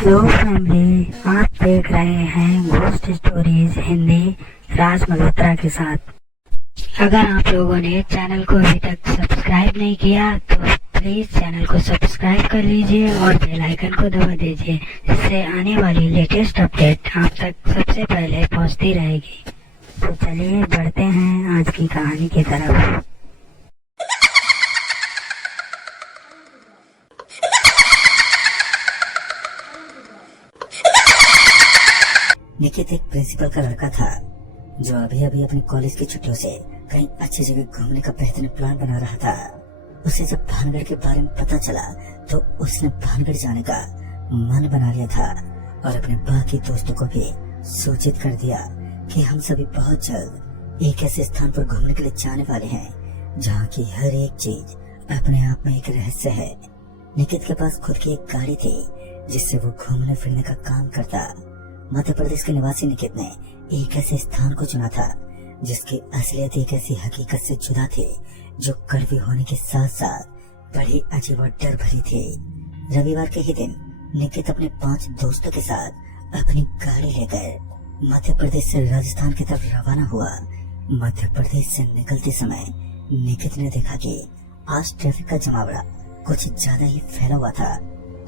Hello family, आप देख रहे हैं घोस्ट स्टोरीज हिंदी राज मल्होत्रा के साथ। अगर आप लोगों ने चैनल को अभी तक सब्सक्राइब नहीं किया तो प्लीज चैनल को सब्सक्राइब कर लीजिए और बेल आइकन को दबा दीजिए, जिससे आने वाली लेटेस्ट अपडेट आप तक सबसे पहले पहुंचती रहेगी। तो चलिए बढ़ते हैं आज की कहानी की तरफ। निकित एक प्रिंसिपल का लड़का था जो अभी अभी अपने कॉलेज की छुट्टियों से कहीं अच्छी जगह घूमने का बेहतरीन प्लान बना रहा था। उसे जब भानगढ़ के बारे में पता चला तो उसने भानगढ़ जाने का मन बना लिया था और अपने बाकी दोस्तों को भी सूचित कर दिया कि हम सभी बहुत जल्द एक ऐसे स्थान पर घूमने के लिए जाने वाले हैं जहाँ की हर एक चीज अपने आप में एक रहस्य है। निकित के पास खुद की एक गाड़ी थी जिससे वो घूमने फिरने का काम करता। मध्य प्रदेश के निवासी निकित ने एक ऐसे स्थान को चुना था जिसकी असलियत एक ऐसी हकीकत से जुदा थी जो कड़वी होने के साथ साथ बड़ी अजीब और डर भरी थी। रविवार के ही दिन निकित अपने 5 दोस्तों के साथ अपनी गाड़ी लेकर मध्य प्रदेश से राजस्थान की तरफ रवाना हुआ। मध्य प्रदेश से निकलते समय निकित ने देखा कि आज ट्रैफिक का जमावड़ा कुछ ज्यादा ही फैला हुआ था।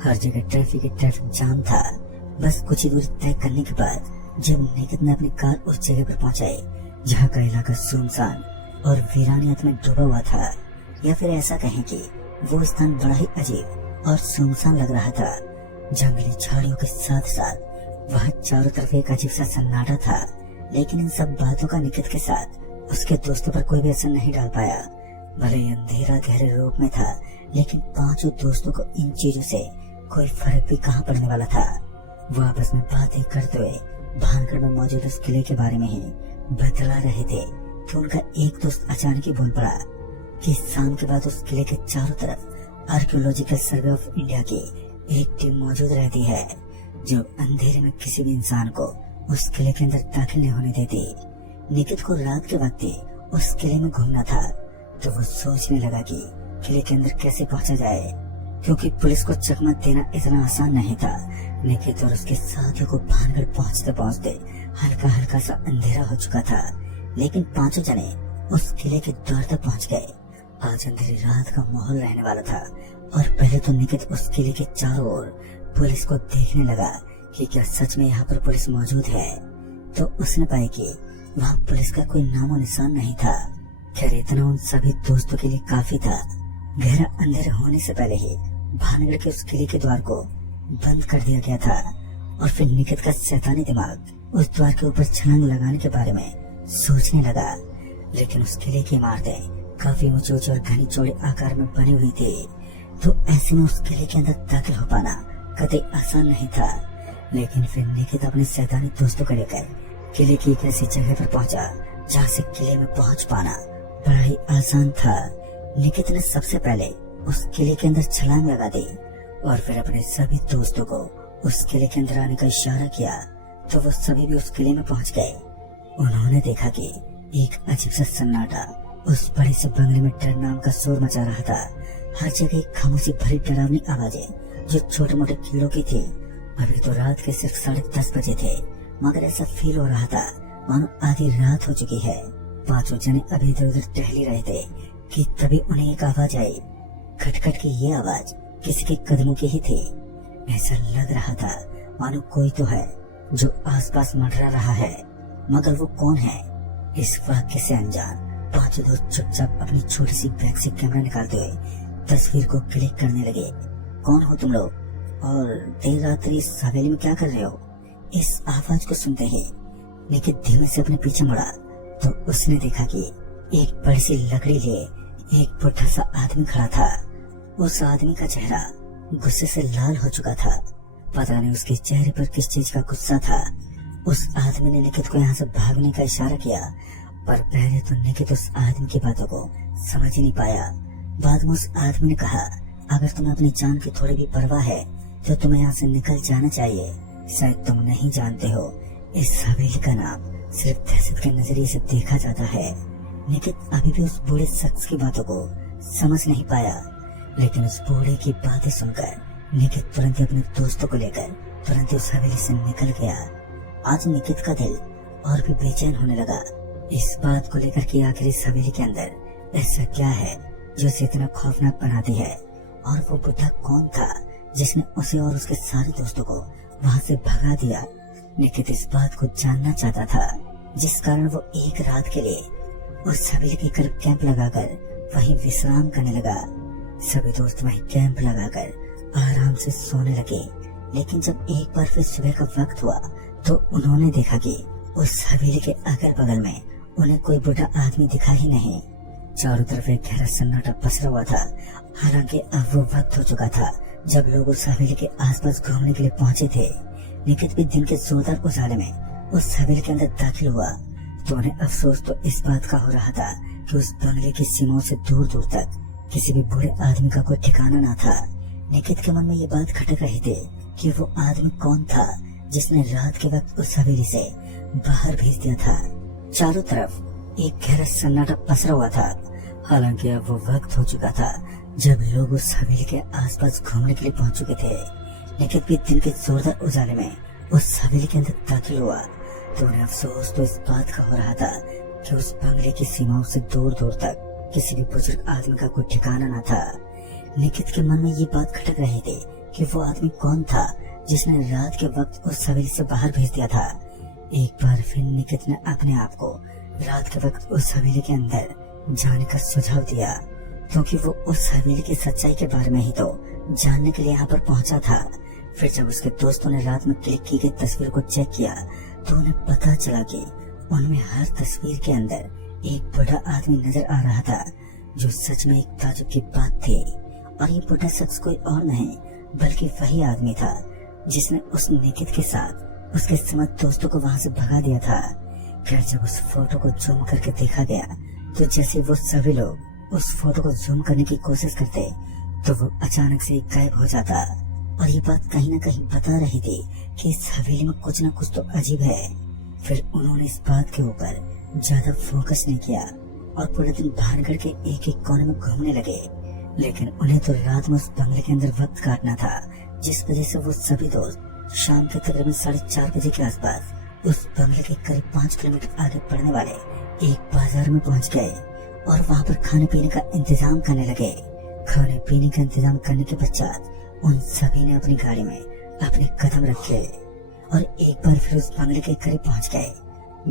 हर जगह ट्रैफिक जाम था। बस कुछ ही दूरी तय करने के बाद जब निकित ने अपनी कार उस जगह पर पहुंचाई जहां का इलाका सुनसान और वीरानियत में डूबा हुआ था, या फिर ऐसा कहें कि वो स्थान बड़ा ही अजीब और सुनसान लग रहा था। जंगली झाड़ियों के साथ साथ वहाँ चारों तरफ एक अजीब सा सन्नाटा था। लेकिन इन सब बातों का निकित के साथ उसके दोस्तों पर कोई भी असर नहीं डाल पाया। भले ही अंधेरा गहरे रूप में था, लेकिन 5 दोस्तों को इन चीजों से कोई फर्क भी कहाँ पड़ने वाला था। वो आपस में बातें करते हुए भानगढ़ में मौजूद उस किले के बारे में ही बतला रहे थे कि उनका एक दोस्त अचानक ही बोल पड़ा कि शाम के बाद उस किले के चारों तरफ आर्कियोलॉजिकल सर्वे ऑफ इंडिया की एक टीम मौजूद रहती है जो अंधेरे में किसी भी इंसान को उस किले के अंदर दाखिल नहीं होने देती। निकित को रात के वक्त ही उस किले में घूमना था, तो वो सोचने लगा कि किले के अंदर कैसे पहुंचा जाए, क्योंकि पुलिस को चकमा देना इतना आसान नहीं था। निकित और उसके साथियों को भानगढ़ पहुंचते पहुंचते हल्का हल्का सा अंधेरा हो चुका था, लेकिन 5 जने उस किले के द्वार तक पहुंच गए। आज अंधेरी रात का माहौल रहने वाला था और पहले तो निकित उस किले के चारों ओर पुलिस को देखने लगा कि क्या सच में यहाँ पर पुलिस मौजूद है। तो उसने पाया कि वहाँ पुलिस का कोई नामो निशान नहीं था। खैर इतना उन सभी दोस्तों के लिए काफी था। गहरा अंधेरा होने से पहले ही भानगढ़ के उस किले के द्वार को बंद कर दिया गया था और फिर निकित का शैतानी दिमाग उस द्वार के ऊपर छलांग लगाने के बारे में सोचने लगा। लेकिन उस किले की इमारतें काफी ऊंचे ऊंचे और घनी चौड़े आकार में बनी हुई थी, तो ऐसे में उस किले के अंदर दाखिल हो पाना कतई आसान नहीं था। लेकिन फिर निकित अपने शैतानी दोस्तों को लेकर किले की एक ऐसी जगह पर पहुंचा जहाँ से किले में पहुंच पाना बड़ा ही आसान था। निकित ने सबसे पहले उस किले के अंदर छलांग लगा दी और फिर अपने सभी दोस्तों को उस किले के अंदर आने का इशारा किया, तो वो सभी भी उस किले में पहुंच गए। उन्होंने देखा कि एक अजीब सा सन्नाटा उस बड़े से बंगले में डर नाम का शोर मचा रहा था। हर जगह एक खामोशी भरी डरावनी आवाजें जो छोटे मोटे कीड़ों की थी। अभी तो रात के सिर्फ 10:30 बजे थे, मगर ऐसा फील हो रहा था मानो आधी रात हो चुकी है। 5 जने अभी इधर उधर टहली रहे थे कि तभी उन्हें एक आवाज आई। खटखट की ये आवाज किसी के कदमों की ही थी। ऐसा लग रहा था मानो कोई तो है जो आसपास मंडरा रहा है, मगर वो कौन है? इस वाक्य से अनजान 5 दोस्त चुपचाप अपनी छोटी सी बैग से कैमरा निकालते हुए तस्वीर को क्लिक करने लगे। कौन हो तुम लोग और देर रात्रि इस हवेली में क्या कर रहे हो? इस आवाज को सुनते ही निकित धीमे से अपने पीछे मुड़ा तो उसने देखा कि एक बड़ी सी लकड़ी लिए एक बुढ़ा सा आदमी खड़ा था। उस आदमी का चेहरा गुस्से से लाल हो चुका था। पता नहीं उसके चेहरे पर किस चीज का गुस्सा था। उस आदमी ने निकित को यहाँ से भागने का इशारा किया, पर पहले तो निकित उस आदमी की बातों को समझ ही नहीं पाया। बाद में उस आदमी ने कहा, अगर तुम्हें अपनी जान की थोड़ी भी परवाह है तो तुम्हें यहाँ से निकल जाना चाहिए। शायद तुम नहीं जानते हो, इस हवेली का नाम सिर्फ दहशत के नजरिए से देखा जाता है। निकित अभी भी उस बूढ़े शख्स की बातों को समझ नहीं पाया, लेकिन उस बूढ़े की बातें सुनकर निकित तुरंत अपने दोस्तों को लेकर तुरंत ही उस हवेली से निकल गया। आज निकित का दिल और भी बेचैन होने लगा इस बात को लेकर कि आखिर इस हवेली के अंदर ऐसा क्या है जो उसे इतना खौफनाक बनाती है, और वो बुढ़ा कौन था जिसने उसे और उसके सारे दोस्तों को वहाँ से भगा दिया। निकित इस बात को जानना चाहता था, जिस कारण वो एक रात के लिए उस हवेली के करीब कैंप लगाकर वहीं विश्राम करने लगा। सभी दोस्त वहीं कैंप लगाकर आराम से सोने लगे। लेकिन जब एक बार फिर सुबह का वक्त हुआ तो उन्होंने देखा कि उस हवेली के अगल बगल में उन्हें कोई बुढ़ा आदमी दिखा ही नहीं। चारों तरफ एक गहरा सन्नाटा पसरा हुआ था। हालांकि अब वो वक्त हो चुका था जब लोग उस हवेली के आसपास घूमने के लिए पहुंचे थे। निकित भी दिन के जोरदार उजाले में उस हवेली के अंदर दाखिल हुआ तो उन्हें अफसोस तो इस बात का हो रहा था कि उस बंगले की सीमाओं से दूर दूर तक किसी भी बुरे आदमी का कोई ठिकाना न था। निकित के मन में ये बात खटक रही थी कि वो आदमी कौन था जिसने रात के वक्त उस हवेली से बाहर भेज दिया था। चारों तरफ एक गहरा सन्नाटा पसरा हुआ था। हालांकि अब वो वक्त हो चुका था जब लोग उस हवेली के आसपास घूमने के लिए पहुंच चुके थे। निकित भी दिन के जोरदार उजाले में उस हवेली के अंदर दाखिल हुआ तो उन्हें अफसोस तो इस बात का हो रहा था कि उस बंगले की सीमाओं से दूर दूर तक किसी भी बुजुर्ग आदमी का कोई ठिकाना न था। निकित के मन में ये बात खटक रही थी कि वो आदमी कौन था जिसने रात के वक्त उस हवेली से बाहर भेज दिया था। एक बार फिर निकित ने अपने आप को रात के वक्त उस हवेली के अंदर जाने का सुझाव दिया, क्योंकि वो उस हवेली की सच्चाई के बारे में ही तो जानने के लिए यहाँ पर पहुंचा था। फिर जब उसके दोस्तों ने रात में क्लिक की गई तस्वीर को चेक किया तो उन्हें पता चला कि उनमें हर तस्वीर के अंदर एक बूढ़ा आदमी नजर आ रहा था, जो सच में एक ताजुब की बात थी। और ये बूढ़ा शख्स कोई और नहीं बल्कि वही आदमी था जिसने उस निकित के साथ उसके समस्त दोस्तों को वहां से भगा दिया था। फिर जब उस फोटो को जूम करके देखा गया तो जैसे वो सभी लोग उस फोटो को जूम करने की कोशिश करते तो वो अचानक से गायब हो जाता। और ये बात कहीं न कहीं बता रही थी कि इस हवेली में कुछ न कुछ तो अजीब है। फिर उन्होंने इस बात के ऊपर ज्यादा फोकस नहीं किया और पूरे दिन भानगढ़ के एक एक कोने में घूमने लगे। लेकिन उन्हें तो रात में उस बंगले के अंदर वक्त काटना था, जिस वजह से वो सभी दोस्त शाम के तकरीबन 4:30 बजे के आसपास उस बंगले के करीब 5 किलोमीटर आगे पड़ने वाले एक बाजार में पहुंच गए और वहां पर खाने पीने का इंतजाम करने लगे। खाने पीने का इंतजाम करने के पश्चात उन सभी ने अपनी गाड़ी में अपने कदम रखे और एक बार फिर उस बंगले के करीब पहुंच गए।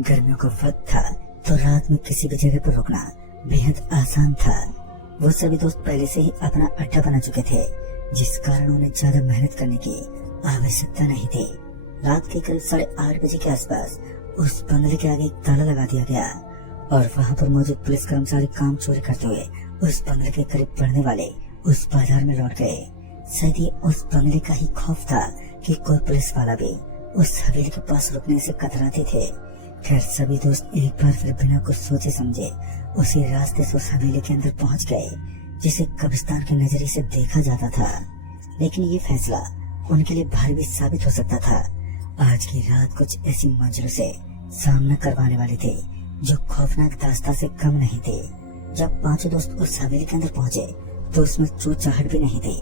गर्मियों का वक्त था तो रात में किसी भी जगह पर रुकना बेहद आसान था। वो सभी दोस्त पहले से ही अपना अड्डा बना चुके थे, जिस कारण उन्हें ज्यादा मेहनत करने की आवश्यकता नहीं थी। रात के करीब 8:30 बजे के आसपास उस बंगले के आगे एक ताला लगा दिया गया और वहाँ पर मौजूद पुलिस कर्मचारी काम चोरी करते हुए उस बंगले के करीब पड़ने वाले उस बाजार में लौट गए। शायद ये उस बंगले का ही खौफ था कि कोई पुलिस वाला भी उस हवेली के पास रुकने से कतराते थे। खैर सभी दोस्त एक बार फिर बिना कुछ सोचे समझे उसी रास्ते से उस हवेली के अंदर पहुंच गए, जिसे कब्रिस्तान के नजरिए से देखा जाता था। लेकिन ये फैसला उनके लिए भारी भी साबित हो सकता था। आज की रात कुछ ऐसी मंजिलों से सामना करवाने वाली थी जो खौफनाक दास्तां से कम नहीं थे। जब पांचों दोस्त उस हवेली के अंदर पहुंचे तो उसमें चूचहाट भी नहीं थी,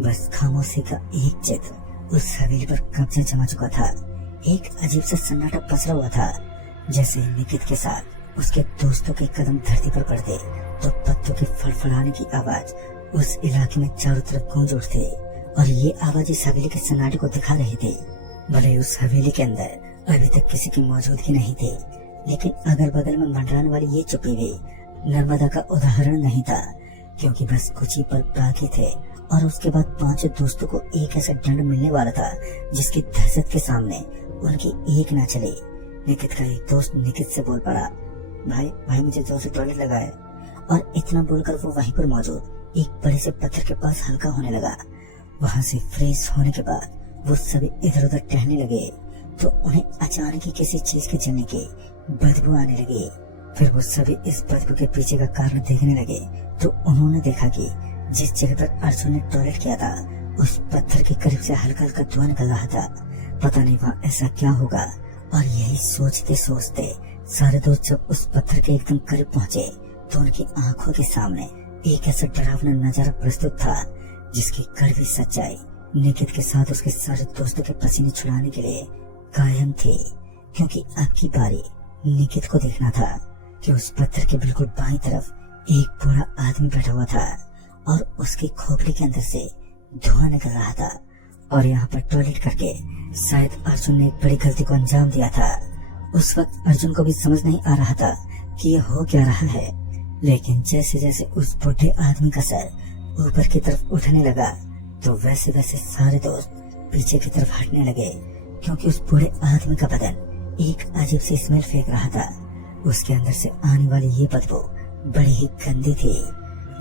बस खामोशी का एक चित्र उस हवेली पर कब्जा जमा चुका था। एक अजीब सा सन्नाटा पसरा हुआ था। जैसे निकित के साथ उसके दोस्तों के कदम धरती पर पड़ते तो पत्तों के फड़फड़ाने की आवाज उस इलाके में चारों तरफ गूंज उठती और ये आवाज इस हवेली के सन्नाटे को दिखा रही थी। भले उस हवेली के अंदर अभी तक किसी की मौजूदगी नहीं थी, लेकिन अगल बगल में मंडराने वाली ये चुपी भी नर्मदा का उदाहरण नहीं था, क्योंकि बस कुछ ही पल बाकी थे और उसके बाद पांचों दोस्तों को एक ऐसा दंड मिलने वाला था जिसकी दहशत के सामने उनकी एक न चली। निकित का एक दोस्त निकित से बोल पड़ा, भाई मुझे जोर से टॉयलेट लगा है। और इतना बोलकर वो वहीं पर मौजूद एक बड़े से पत्थर के पास हल्का होने लगा। वहां से फ्रेश होने के बाद वो सभी इधर उधर टहलने लगे तो उन्हें अचानक ही किसी चीज के जलने की बदबू आने लगी। फिर वो सभी इस बदबू के पीछे का कारण देखने लगे तो उन्होंने देखा कि जिस जगह पर अर्जुन ने टॉयलेट किया था उस पत्थर के करीब से हल्का हल्का धुआं निकल रहा था। पता नहीं वहाँ ऐसा क्या होगा। और यही सोचते सोचते सारे दोस्त जब उस पत्थर के एकदम करीब पहुंचे तो उनकी आंखों के सामने एक ऐसा डरावना नजारा प्रस्तुत था जिसकी कड़वी सच्चाई निकित के साथ उसके सारे दोस्तों के पसीने छुड़ाने के लिए कायम थी, क्योंकि अब की बारी निकित को देखना था कि उस पत्थर के बिल्कुल बाईं तरफ एक बूढ़ा आदमी बैठा हुआ था और उसकी खोपड़ी के अंदर से धुआं निकल रहा था। और यहाँ पर टॉयलेट करके शायद अर्जुन ने एक बड़ी गलती को अंजाम दिया था। उस वक्त अर्जुन को भी समझ नहीं आ रहा था कि ये हो क्या रहा है, लेकिन जैसे जैसे उस बूढ़े आदमी का सर ऊपर की तरफ उठने लगा तो वैसे वैसे सारे दोस्त पीछे की तरफ हटने लगे, क्योंकि उस बूढ़े आदमी का बदन एक अजीब सी स्मेल फेंक रहा था। उसके अंदर से आने वाली ये बदबू बड़ी ही गंदी थी,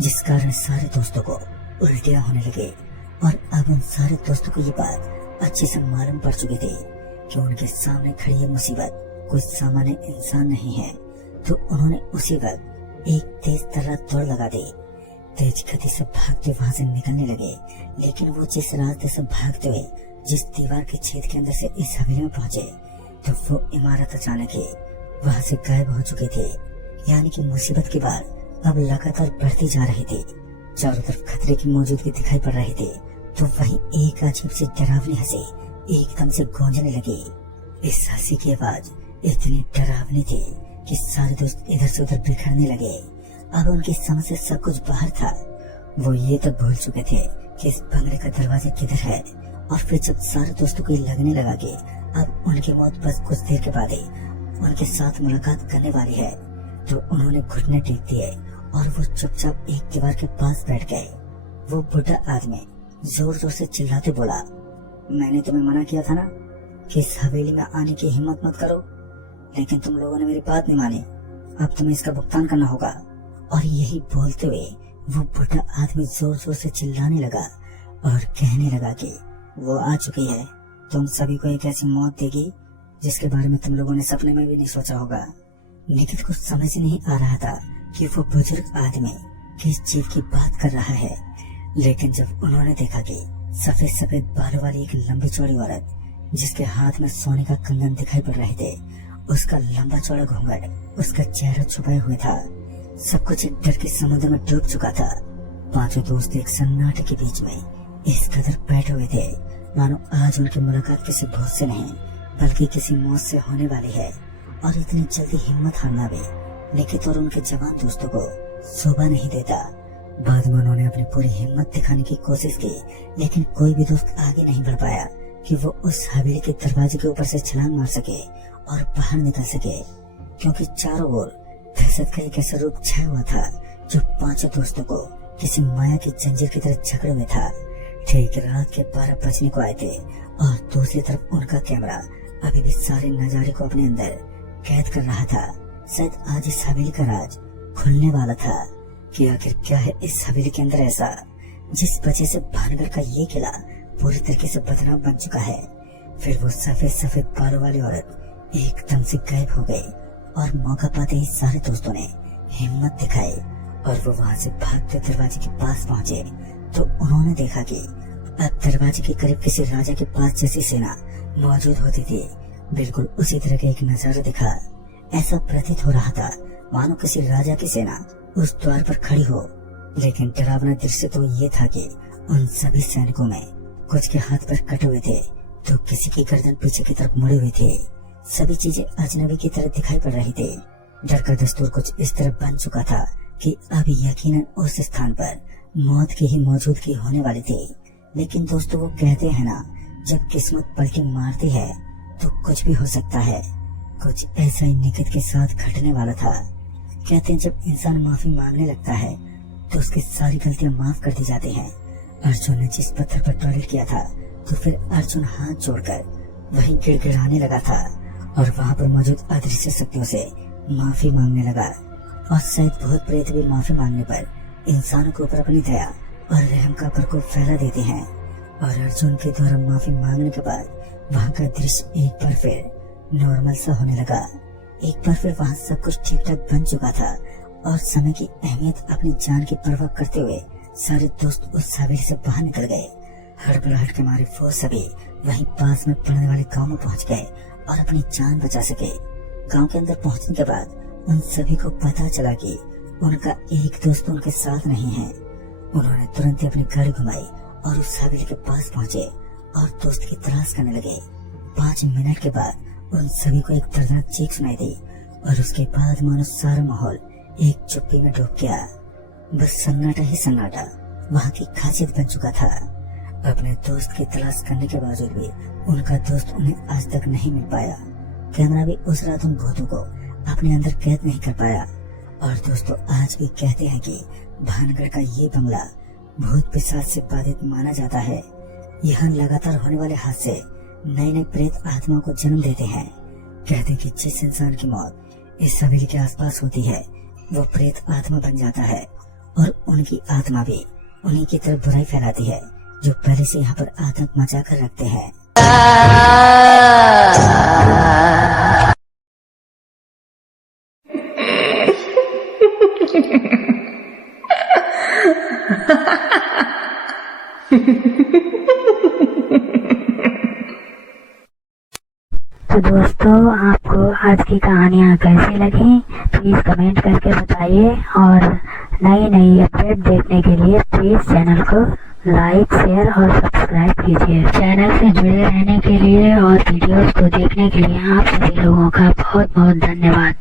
जिस कारण सारे दोस्तों को उल्टियां होने लगे। और अब उन सारे दोस्तों को ये बात अच्छे से मालूम पड़ चुकी थी कि उनके सामने खड़ी ये मुसीबत कोई सामान्य इंसान नहीं है। तो उन्होंने उसी वक्त एक तेज तर्रार दौड़ लगा दी। तेज गति से भागते वहां से निकलने लगे, लेकिन वो जिस रास्ते से भागते हुए जिस दीवार के छेद के अंदर से इस हवेली में पहुंचे तो वो इमारत अचानक ही वहां से गायब हो चुकी थी। यानी कि मुसीबत की बार अब लगातार बढ़ती जा रही थी। चारों तरफ खतरे की मौजूदगी दिखाई पड़ रही थी, तो वहीं एक अजीब सी डरावनी हंसी एकदम से गूंजने लगी। इस हंसी की आवाज इतनी डरावनी थी कि सारे दोस्त इधर से उधर बिखरने लगे। अब उनकी समझ से सब कुछ बाहर था। वो ये तो भूल चुके थे कि इस बंगले का दरवाजा किधर है। और फिर जब सारे दोस्तों को लगने लगा कि अब उनकी मौत बस कुछ देर के बाद ही उनके साथ मुलाकात करने वाली है, तो उन्होंने घुटने टेक दिए और वो चुपचाप एक दीवार के पास बैठ गए। वो बुढ़ा आदमी जोर जोर से चिल्लाते बोला, मैंने तुम्हें मना किया था ना कि इस हवेली में आने की हिम्मत मत करो, लेकिन तुम लोगों ने मेरी बात नहीं मानी। अब तुम्हें इसका भुगतान करना होगा। और यही बोलते हुए वो बुढ़ा आदमी जोर जोर से चिल्लाने लगा और कहने लगा कि वो आ चुकी है, तुम सभी को एक ऐसी मौत देगी जिसके बारे में तुम लोगों ने सपने में भी नहीं सोचा होगा। निकित को समझ नहीं आ रहा था कि वो बुजुर्ग आदमी किस चीज की बात कर रहा है, लेकिन जब उन्होंने देखा कि सफेद सफेद बालों वाली एक लंबी चौड़ी औरत जिसके हाथ में सोने का कंगन दिखाई पड़ रहे थे, उसका लंबा चौड़ा घूंघट उसका चेहरा छुपाए हुए था। सब कुछ एक डर के समुद्र में डूब चुका था। पांचों दोस्त एक सन्नाटे के बीच में इस कदर बैठे हुए थे मानो आज उनकी मुलाकात किसी भूत से नहीं बल्कि किसी मौत से होने वाली है। और इतनी जल्दी हिम्मत हारना भी निकित और उनके जवान दोस्तों को शोभा नहीं देता। बाद में उन्होंने अपनी पूरी हिम्मत दिखाने की कोशिश की, लेकिन कोई भी दोस्त आगे नहीं बढ़ पाया कि वो उस हवेली के दरवाजे के ऊपर से छलांग मार सके और बाहर निकल सके, क्योंकि चारों ओर दहशत का एक ऐसा रूप छाया हुआ था जो पांचों दोस्तों को किसी माया की जंजीर की तरह जकड़े हुए था। ठीक रात के 12 बजने को आए थे और दूसरी तरफ उनका कैमरा अभी भी सारे नजारे को अपने अंदर कैद कर रहा था। शायद आज इस हवेली का राज खुलने वाला था कि आखिर क्या है इस हवेली के अंदर ऐसा जिस वजह से भानगढ़ का ये किला पूरी तरीके से बदनाम बन चुका है। फिर वो सफेद सफेद बालों वाली औरत एकदम से गायब हो गई और मौका पाते ही सारे दोस्तों ने हिम्मत दिखाई और वो वहां से भागते दरवाजे के पास पहुंचे तो उन्होंने देखा कि अब दरवाजे के करीब किसी राजा के पास जैसी सेना मौजूद होती थी। बिल्कुल उसी तरह का एक नजारा दिखा। ऐसा प्रतीत हो रहा था मानो किसी राजा की सेना उस द्वार पर खड़ी हो। लेकिन डरावना दृश्य तो ये था कि उन सभी सैनिकों में कुछ के हाथ पर कटे हुए थे तो किसी की गर्दन पीछे की तरफ मुड़ी हुई थी। सभी चीजें अजनबी की तरह दिखाई पड़ रही थी। डर का दस्तूर कुछ इस तरह बन चुका था कि अब यकीनन उस स्थान पर मौत की ही मौजूदगी होने वाली थी। लेकिन दोस्तों, वो कहते हैं ना, जब किस्मत पलटी मारती है तो कुछ भी हो सकता है। कुछ ऐसा ही निकित के साथ घटने वाला था। कहते हैं जब इंसान माफी मांगने लगता है तो उसकी सारी गलतियां माफ कर दी जाती हैं। अर्जुन ने जिस पत्थर पर टॉयलेट किया था तो फिर अर्जुन हाथ जोड़कर वहीं गिड़गिड़ाने लगा था और वहां पर मौजूद अदृश्य शक्तियों से माफी मांगने लगा। और शायद भूत प्रेत भी माफी मांगने पर इंसानों के ऊपर अपनी दया और रहम का प्रकोप फैला देते हैं। और अर्जुन के द्वारा माफी मांगने के बाद वहाँ का दृश्य एक बार फिर नॉर्मल सा होने लगा। एक बार फिर वहाँ सब कुछ ठीक ठाक बन चुका था और समय की अहमियत अपनी जान की परवाह करते हुए सारे दोस्त उस हवेली से बाहर निकल गए। हड़बड़ाहट के मारे वो सभी वहीं पास में पड़ने वाले गांव में पहुंच गए और अपनी जान बचा सके। गांव के अंदर पहुंचने के बाद उन सभी को पता चला कि उनका एक दोस्त उनके साथ नहीं है। उन्होंने तुरंत ही अपनी गाड़ी घुमाई और उस हवेली के पास पहुंचे और दोस्त की तलाश करने लगे। 5 मिनट के बाद उन सभी को एक दर्दनाक चीख सुनाई दी और उसके बाद मानो सारा माहौल एक चुप्पी में डूब गया। बस सन्नाटा ही सन्नाटा वहाँ की खासियत बन चुका था। अपने दोस्त की तलाश करने के बावजूद भी उनका दोस्त उन्हें आज तक नहीं मिल पाया। कैमरा भी उस रात उन भूतों को अपने अंदर कैद नहीं कर पाया। और दोस्तों, आज भी कहते हैं कि भानगढ़ का ये बंगला भूत पिशाच से बाधित माना जाता है। यहाँ लगातार होने वाले हादसे नए नए प्रेत आत्माओं को जन्म देते हैं। कहते हैं कि जिस इंसान की मौत इस हवेली के आसपास होती है वो प्रेत आत्मा बन जाता है और उनकी आत्मा भी उन्हीं की तरफ बुराई फैलाती है जो पहले से यहाँ पर आतंक मचा कर रखते हैं। तो दोस्तों, आपको आज की कहानियाँ कैसी लगी प्लीज कमेंट करके बताइए और नई नई अपडेट देखने के लिए प्लीज चैनल को लाइक, शेयर और सब्सक्राइब कीजिए। चैनल से जुड़े रहने के लिए और वीडियोस को देखने के लिए आप सभी लोगों का बहुत बहुत धन्यवाद।